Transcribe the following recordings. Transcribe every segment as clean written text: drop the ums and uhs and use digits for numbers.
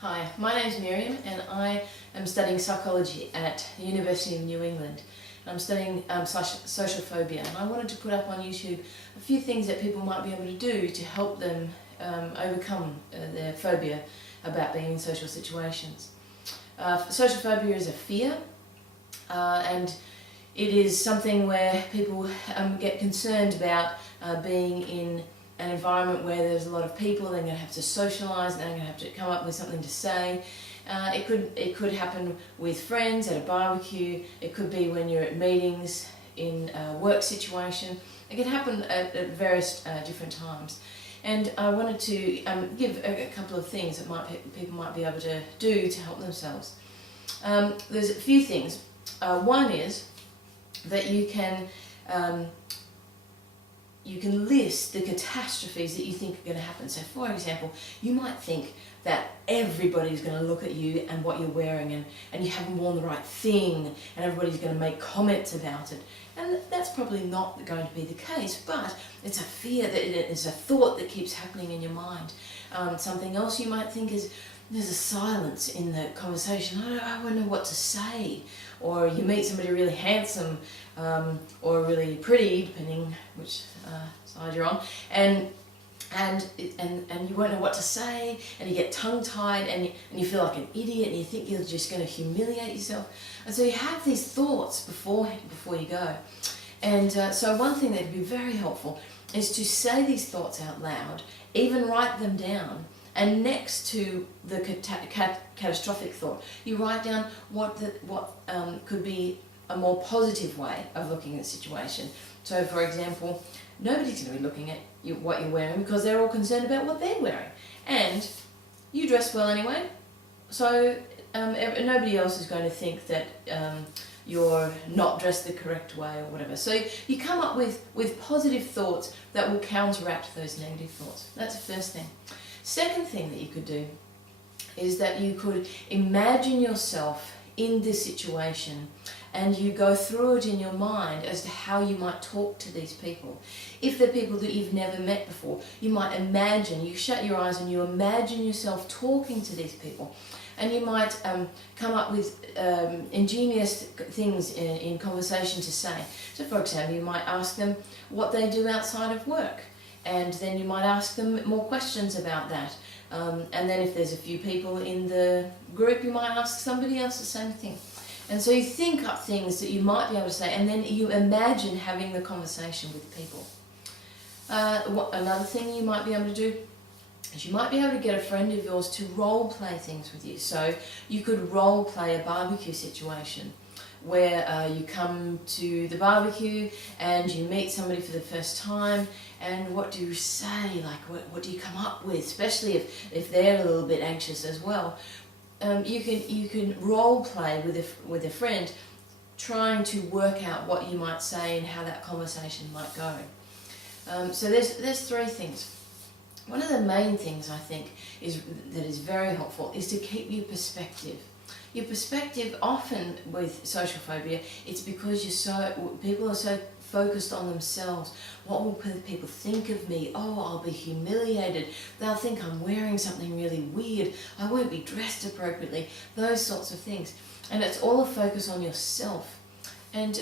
Hi, my name is Miriam and I am studying psychology at the University of New England. I'm studying social phobia, and I wanted to put up on YouTube a few things that people might be able to do to help them overcome their phobia about being in social situations. Social phobia is a fear, and it is something where people get concerned about being in an environment where there's a lot of people. They're going to have to socialise, they're going to have to come up with something to say. It could happen with friends at a barbecue, it could be when you're at meetings, in a work situation. It can happen at various different times. And I wanted to give a couple of things that people might be able to do to help themselves. There's a few things. One is that you can list the catastrophes that you think are going to happen. So for example, you might think that everybody's going to look at you and what you're wearing, and you haven't worn the right thing, and everybody's going to make comments about it. And that's probably not going to be the case, but it's a fear, it's a thought that keeps happening in your mind. Something else you might think is, there's a silence in the conversation. I don't know what to say. Or you meet somebody really handsome or really pretty, depending which side you're on, and you won't know what to say, and you get tongue-tied, and you feel like an idiot, and you think you're just going to humiliate yourself. And so you have these thoughts before you go. And so one thing that would be very helpful is to say these thoughts out loud, even write them down. And next to the catastrophic thought, you write down what could be a more positive way of looking at the situation. So, for example, nobody's going to be looking at what you're wearing because they're all concerned about what they're wearing. And you dress well anyway, so nobody else is going to think that you're not dressed the correct way or whatever. So you come up with positive thoughts that will counteract those negative thoughts. That's the first thing. Second thing that you could do is that you could imagine yourself in this situation, and you go through it in your mind as to how you might talk to these people. If they're people that you've never met before, you might imagine, you shut your eyes and you imagine yourself talking to these people. And you might come up with ingenious things in conversation to say. So for example, you might ask them what they do outside of work. And then you might ask them more questions about that. And then if there's a few people in the group, you might ask somebody else the same thing. And so you think up things that you might be able to say, and then you imagine having the conversation with people. Another thing you might be able to do is you might be able to get a friend of yours to role play things with you. So you could role play a barbecue situation, where you come to the barbecue and you meet somebody for the first time, and what do you say, like what do you come up with, especially if they're a little bit anxious as well. You can role play with a friend, trying to work out what you might say and how that conversation might go. So there's three things. One of the main things I think that is very helpful is to keep your perspective. Your perspective, often with social phobia, it's because people are so focused on themselves. What will people think of me? Oh, I'll be humiliated. They'll think I'm wearing something really weird. I won't be dressed appropriately. Those sorts of things. And it's all a focus on yourself. And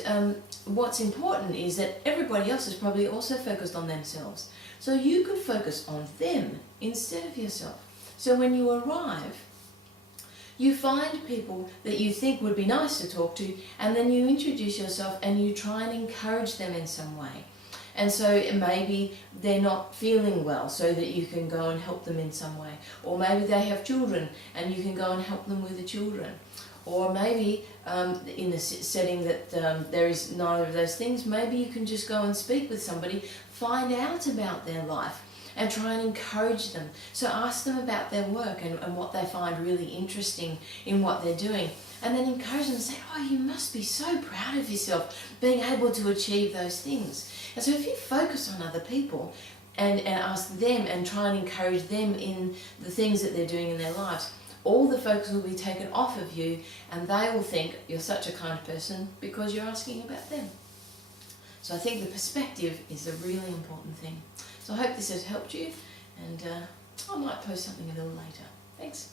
what's important is that everybody else is probably also focused on themselves. So you could focus on them instead of yourself. So when you arrive, you find people that you think would be nice to talk to, and then you introduce yourself and you try and encourage them in some way. And so maybe they're not feeling well, so that you can go and help them in some way. Or maybe they have children and you can go and help them with the children. Or maybe in a setting that there is neither of those things, maybe you can just go and speak with somebody, find out about their life, and try and encourage them. So ask them about their work and what they find really interesting in what they're doing. And then encourage them and say, oh, you must be so proud of yourself being able to achieve those things. And so if you focus on other people and ask them and try and encourage them in the things that they're doing in their lives, all the focus will be taken off of you, and they will think you're such a kind person because you're asking about them. So I think the perspective is a really important thing. So I hope this has helped you, and I might post something a little later. Thanks.